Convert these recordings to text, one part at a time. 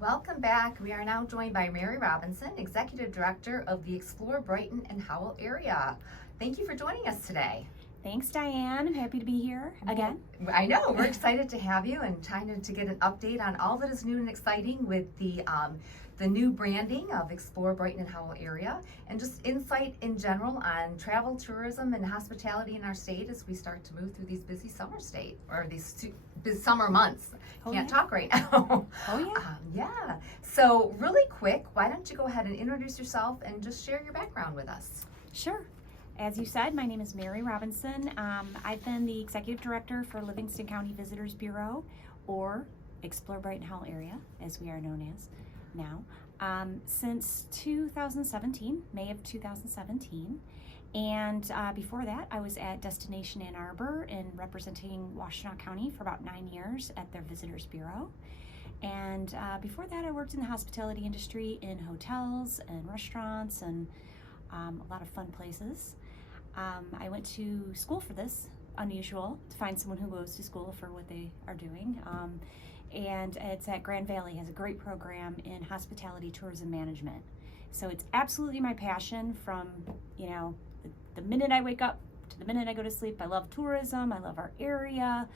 Welcome back. We are now joined by Mary Robinson, Executive Director of the Explore Brighton and Howell area. Thank you for joining us today. Thanks, Diane. I'm happy to be here again. I know, we're excited to have you and trying to get an update on all that is new and exciting with the new branding of Explore Brighton and Howell area, and just insight in general on travel, tourism, and hospitality in our state as we start to move through these busy summer summer months. Can't talk right now. Oh yeah. Yeah. So really quick, why don't you go ahead and introduce yourself and just share your background with us? Sure. As you said, my name is Mary Robinson. I've been the Executive Director for Livingston County Visitors Bureau, or Explore Brighton Howell area, as we are known as now, since 2017, May of 2017. And before that, I was at Destination Ann Arbor and representing Washtenaw County for about 9 years at their Visitors Bureau. And before that, I worked in the hospitality industry in hotels and restaurants and a lot of fun places. I went to school for this, unusual to find someone who goes to school for what they are doing. And it's at Grand Valley, has a great program in hospitality tourism management. So it's absolutely my passion from, the minute I wake up to the minute I go to sleep. I love tourism, I love our area,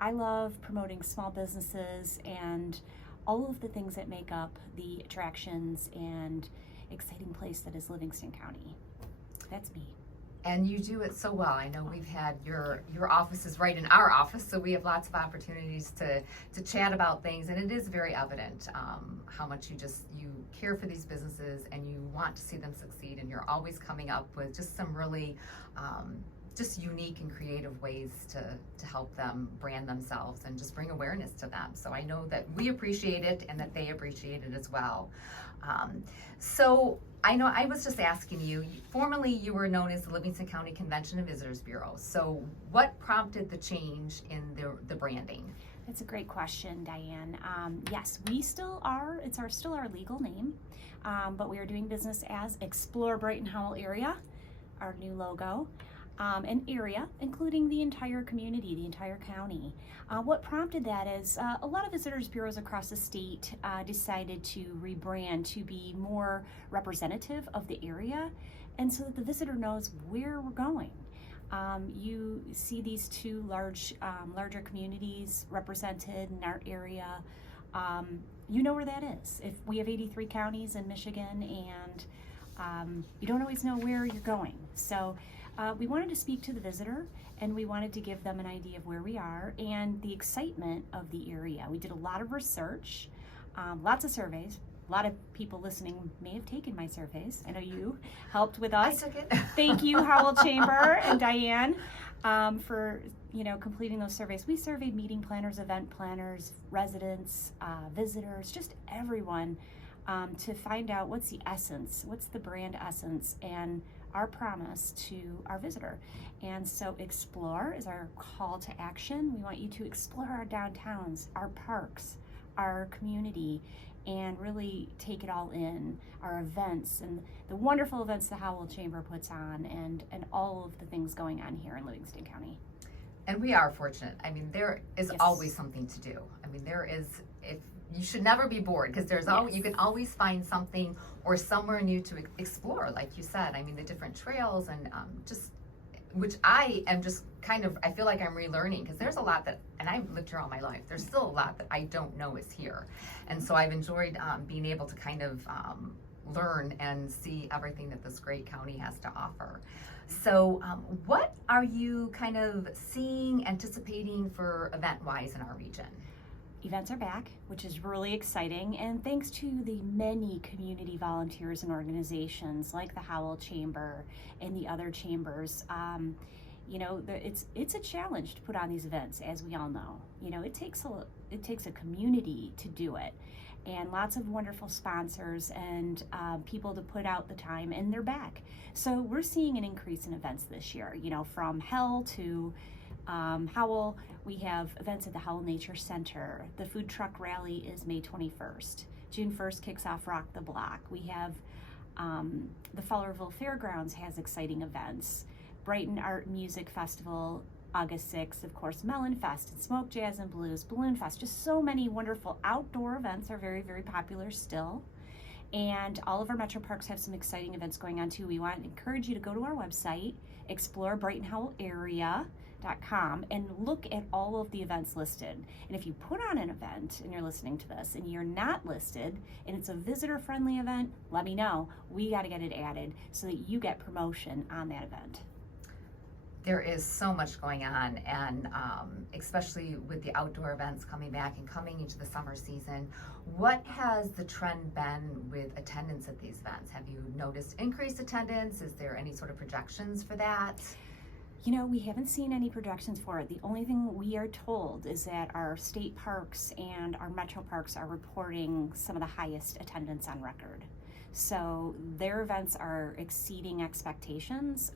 I love promoting small businesses and all of the things that make up the attractions and exciting place that is Livingston County. That's me. And you do it so well. I know we've had your office is right in our office, so we have lots of opportunities to chat about things, and it is very evident how much you care for these businesses and you want to see them succeed, and you're always coming up with just some really just unique and creative ways to help them brand themselves and just bring awareness to them. So I know that we appreciate it and that they appreciate it as well. So I know I was just asking you, formerly you were known as the Livingston County Convention and Visitors Bureau. So what prompted the change in the branding? That's a great question, Diane. Yes, we still are, it's still our legal name, but we are doing business as Explore Brighton Howell area, our new logo. An area, including the entire community, the entire county. What prompted that is a lot of visitors bureaus across the state decided to rebrand to be more representative of the area, and so that the visitor knows where we're going. You see these two larger communities represented in our area. You know where that is. If we have 83 counties in Michigan, and you don't always know where you're going. So we wanted to speak to the visitor, and we wanted to give them an idea of where we are and the excitement of the area. We did a lot of research, lots of surveys. A lot of people listening may have taken my surveys. I know you helped with us. I took it. Thank you, Howell Chamber and Diane, for completing those surveys. We surveyed meeting planners, event planners, residents, visitors, just everyone, to find out what's the essence, what's the brand essence, and our promise to our visitor. And so Explore is our call to action. We want you to explore our downtowns, our parks, our community, and really take it all in, our events and the wonderful events the Howell Chamber puts on, and all of the things going on here in Livingston County. And we are fortunate. I mean, there is always something to do. I mean, you should never be bored, because you can always find something or somewhere new to explore, like you said. I mean, the different trails and which I am just I feel like I'm relearning, because there's a lot and I've lived here all my life, there's still a lot that I don't know is here. And so I've enjoyed being able to learn and see everything that this great county has to offer. So what are you seeing, anticipating for event-wise in our region? Events are back, which is really exciting, and thanks to the many community volunteers and organizations like the Howell Chamber and the other chambers, it's a challenge to put on these events, as we all know. It takes a community to do it, and lots of wonderful sponsors and people to put out the time, and they're back. So we're seeing an increase in events this year. From Hell to Howell, we have events at the Howell Nature Center. The food truck rally is May 21st. June 1st kicks off Rock the Block. We have the Fowlerville Fairgrounds has exciting events. Brighton Art and Music Festival August 6th, of course, Melon Fest and Smoke Jazz and Blues, Balloon Fest. Just so many wonderful outdoor events are very, very popular still. And all of our metro parks have some exciting events going on too. We want to encourage you to go to our website, explorebrightonhowellarea.com, and look at all of the events listed. And if you put on an event and you're listening to this and you're not listed and it's a visitor friendly event, let me know. We got to get it added so that you get promotion on that event. There is so much going on, and especially with the outdoor events coming back and coming into the summer season, what has the trend been with attendance at these events? Have you noticed increased attendance? Is there any sort of projections for that? You know, we haven't seen any projections for it. The only thing we are told is that our state parks and our metro parks are reporting some of the highest attendance on record. So their events are exceeding expectations.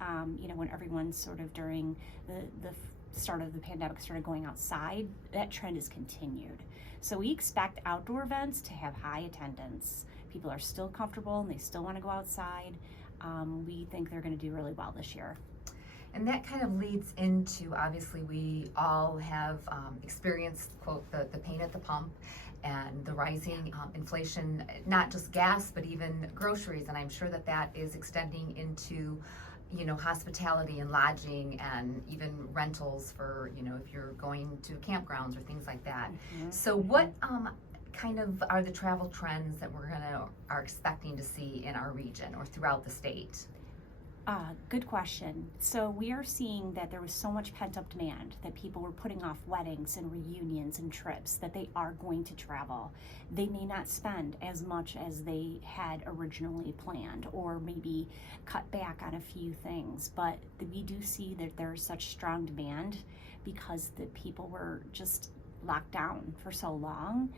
When everyone's sort of during the start of the pandemic started going outside, that trend has continued. So we expect outdoor events to have high attendance. People are still comfortable and they still want to go outside. We think they're going to do really well this year. And that kind of leads into, obviously, we all have experienced, quote, the pain at the pump and the rising inflation, not just gas, but even groceries. And I'm sure that that is extending into, hospitality and lodging and even rentals for, if you're going to campgrounds or things like that. Mm-hmm. So what kind of are the travel trends that are expecting to see in our region or throughout the state? Good question. So we are seeing that there was so much pent-up demand that people were putting off weddings and reunions and trips that they are going to travel. They may not spend as much as they had originally planned or maybe cut back on a few things, but we do see that there's such strong demand because the people were just locked down for so long.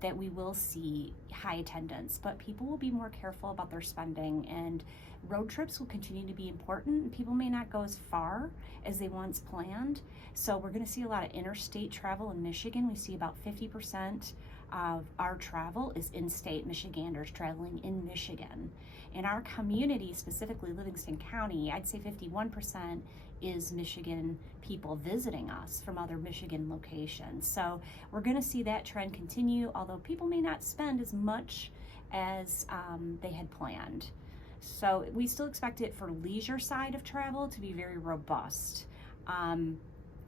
That we will see high attendance, but people will be more careful about their spending, and road trips will continue to be important. People may not go as far as they once planned, so we're going to see a lot of interstate travel in Michigan. We see about 50% of our travel is in-state Michiganders traveling in Michigan. In our community, specifically Livingston County, I'd say 51% is Michigan people visiting us from other Michigan locations. So we're going to see that trend continue, although people may not spend as much as they had planned. So we still expect it for leisure side of travel to be very robust.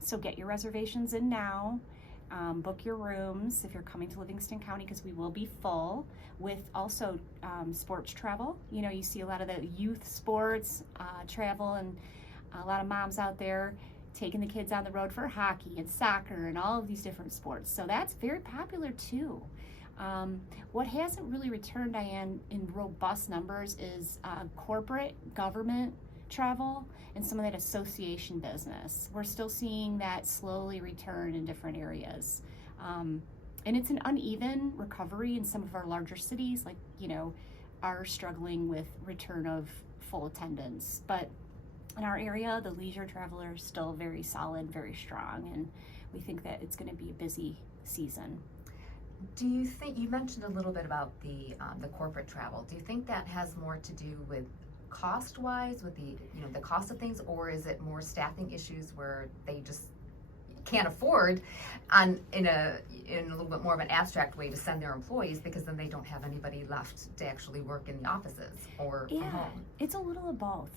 So get your reservations in now. Book your rooms if you're coming to Livingston County, because we will be full with also sports travel. You see a lot of the youth sports travel, and a lot of moms out there taking the kids on the road for hockey and soccer and all of these different sports. So that's very popular too. What hasn't really returned, Diane, in robust numbers is corporate government travel and some of that association business. We're still seeing that slowly return in different areas. And it's an uneven recovery in some of our larger cities, like, are struggling with return of full attendance. But in our area, the leisure traveler is still very solid, very strong, and we think that it's going to be a busy season. Do you think, you mentioned a little bit about the corporate travel, do you think that has more to do with cost-wise, with the cost of things, or is it more staffing issues where they just can't afford in a little bit more of an abstract way to send their employees, because then they don't have anybody left to actually work in the offices or from home? It's a little of both,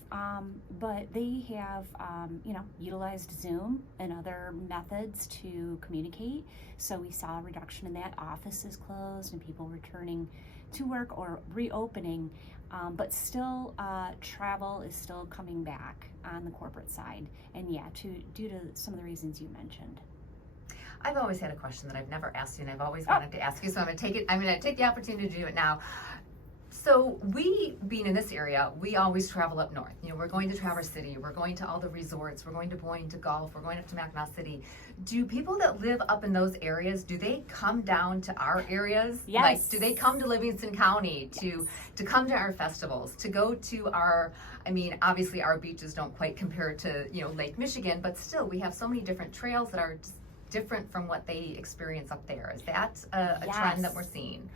but they have utilized Zoom and other methods to communicate. So we saw a reduction in that. Offices closed and people returning to work or reopening, but still travel is still coming back on the corporate side, and due to some of the reasons you mentioned. I've always had a question that I've never asked you, and I've always wanted to ask you, so I'm going to take the opportunity to do it now. So we, being in this area, we always travel up north. We're going to Traverse City, we're going to all the resorts, we're going to Boyne to golf, we're going up to Mackinac City. Do people that live up in those areas, do they come down to our areas? Yes. Like, do they come to Livingston County to come to our festivals, to go to our, obviously our beaches don't quite compare to, Lake Michigan, but still we have so many different trails that are just different from what they experience up there. Is that a trend that we're seeing?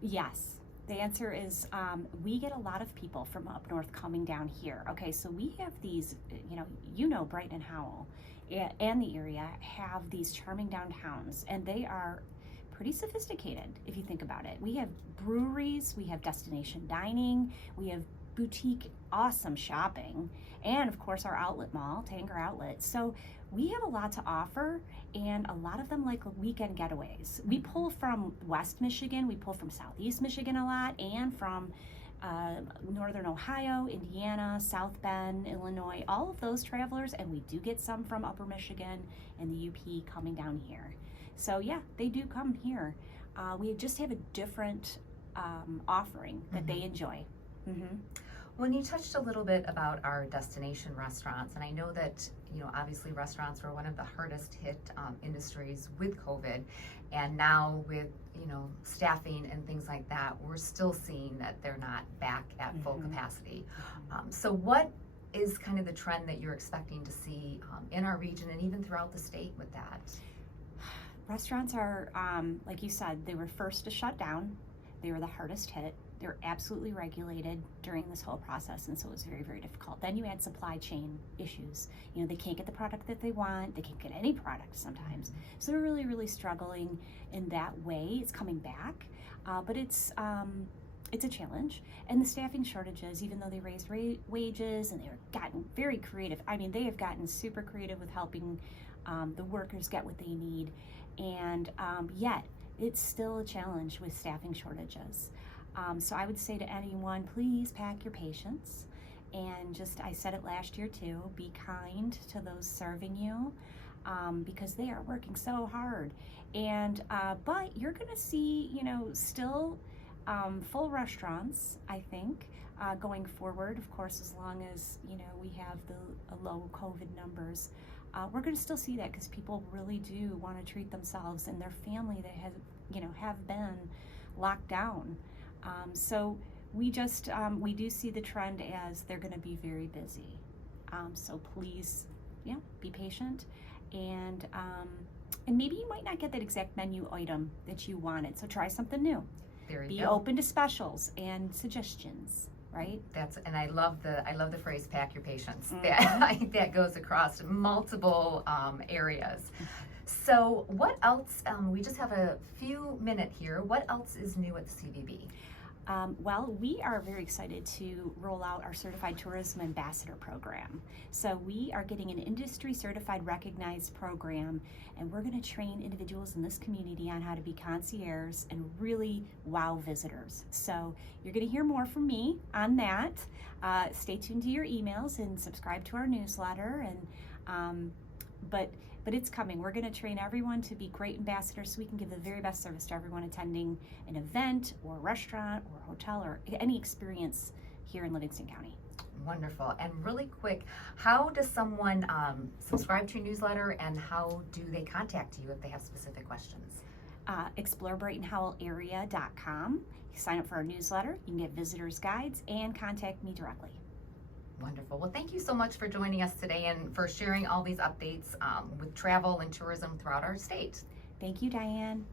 Yes. The answer is we get a lot of people from up north coming down here. Okay, so we have these, Brighton Howell and the area have these charming downtowns, and they are pretty sophisticated if you think about it. We have breweries, we have destination dining, we have boutique awesome shopping, and of course our outlet mall, Tanger Outlet. So we have a lot to offer, and a lot of them like weekend getaways. We pull from West Michigan, we pull from Southeast Michigan a lot, and from Northern Ohio, Indiana, South Bend, Illinois, all of those travelers, and we do get some from Upper Michigan and the UP coming down here. So yeah, they do come here. We just have a different offering that they enjoy. When you touched a little bit about our destination restaurants, and I know that, obviously restaurants were one of the hardest hit industries with COVID, and now with, staffing and things like that, we're still seeing that they're not back at full capacity. So what is kind of the trend that you're expecting to see in our region and even throughout the state with that? Restaurants are, like you said, they were first to shut down. They were the hardest hit. They were absolutely regulated during this whole process, and so it was very, very difficult. Then you add supply chain issues. They can't get the product that they want. They can't get any product sometimes. So they're really, really struggling in that way. It's coming back, but it's a challenge. And the staffing shortages, even though they raised wages and they've gotten very creative. I mean, they have gotten super creative with helping the workers get what they need, and yet it's still a challenge with staffing shortages. So I would say to anyone, please pack your patience, and I said it last year too, be kind to those serving you, because they are working so hard. And but you're gonna see, still full restaurants, I think, going forward. Of course, as long as we have the low COVID numbers, we're gonna still see that, because people really do want to treat themselves and their family that have been locked down. So we do see the trend as they're going to be very busy. So please, be patient, and maybe you might not get that exact menu item that you wanted. So try something new. Be open to specials and suggestions. Right. And I love the phrase "pack your patience." That goes across multiple areas. So what else? We just have a few minutes here. What else is new at the CVB? Well, we are very excited to roll out our Certified Tourism Ambassador program. So we are getting an industry certified recognized program, and we're going to train individuals in this community on how to be concierge and really wow visitors. So you're going to hear more from me on that. Stay tuned to your emails and subscribe to our newsletter. And but it's coming. We're going to train everyone to be great ambassadors, so we can give the very best service to everyone attending an event or restaurant or hotel or any experience here in Livingston County. Wonderful. And really quick, how does someone subscribe to your newsletter, and how do they contact you if they have specific questions? ExploreBrightonHowellArea.com. You sign up for our newsletter, you can get visitors guides, and contact me directly. Wonderful. Well, thank you so much for joining us today and for sharing all these updates with travel and tourism throughout our state. Thank you, Diane.